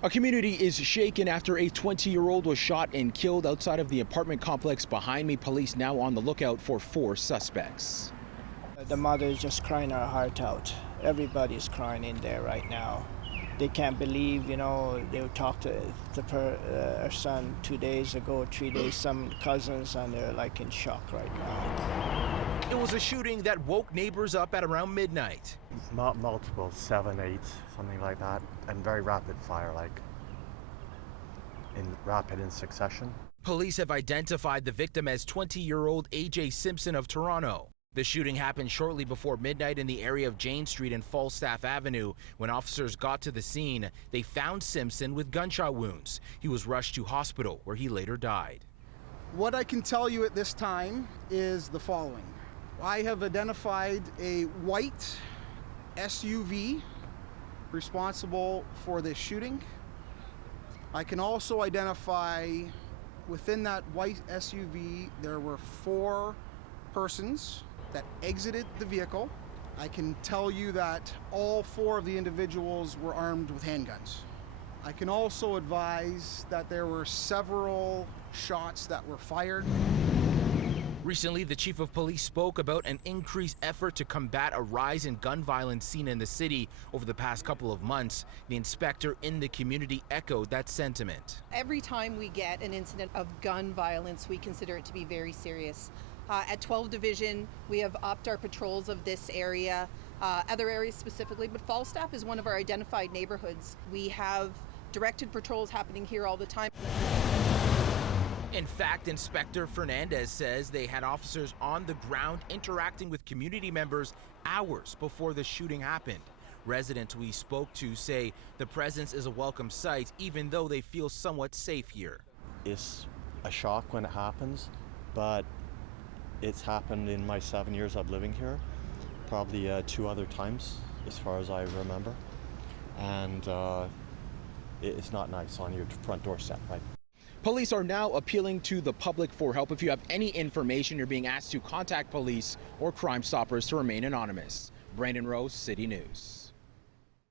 A community is shaken after a 20-year-old was shot and killed outside of the apartment complex behind me. Police now on the lookout for 4 suspects. The mother is just crying her heart out. Everybody's crying in there right now. They can't believe, they talked to her son 2 days ago, 3 days, some cousins, and they're like in shock right now. It was a shooting that woke neighbors up at around midnight. Multiple, 7, 8, something like that, and very rapid fire, like in succession. Police have identified the victim as 20-year-old A.J. Simpson of Toronto. The shooting happened shortly before midnight in the area of Jane Street and Falstaff Avenue. When officers got to the scene, they found Simpson with gunshot wounds. He was rushed to hospital where he later died. What I can tell you at this time is the following. I have identified a white SUV responsible for this shooting. I can also identify within that white SUV there were 4 persons that exited the vehicle. I can tell you that all 4 of the individuals were armed with handguns. I can also advise that there were several shots that were fired. Recently, the chief of police spoke about an increased effort to combat a rise in gun violence seen in the city over the past couple of months. The inspector in the community echoed that sentiment. Every time we get an incident of gun violence, we consider it to be very serious. At 12 Division, we have upped our patrols of this area, other areas specifically, but Falstaff is one of our identified neighborhoods. We have directed patrols happening here all the time. In fact, Inspector Fernandez says they had officers on the ground interacting with community members hours before the shooting happened. Residents we spoke to say the presence is a welcome sight, even though they feel somewhat safe here. It's a shock when it happens, but it's happened in my 7 years of living here, probably 2 other times as far as I remember. And it's not nice on your front doorstep, right? Police are now appealing to the public for help. If you have any information, you're being asked to contact police or Crime Stoppers to remain anonymous. Brandon Rowe, City News.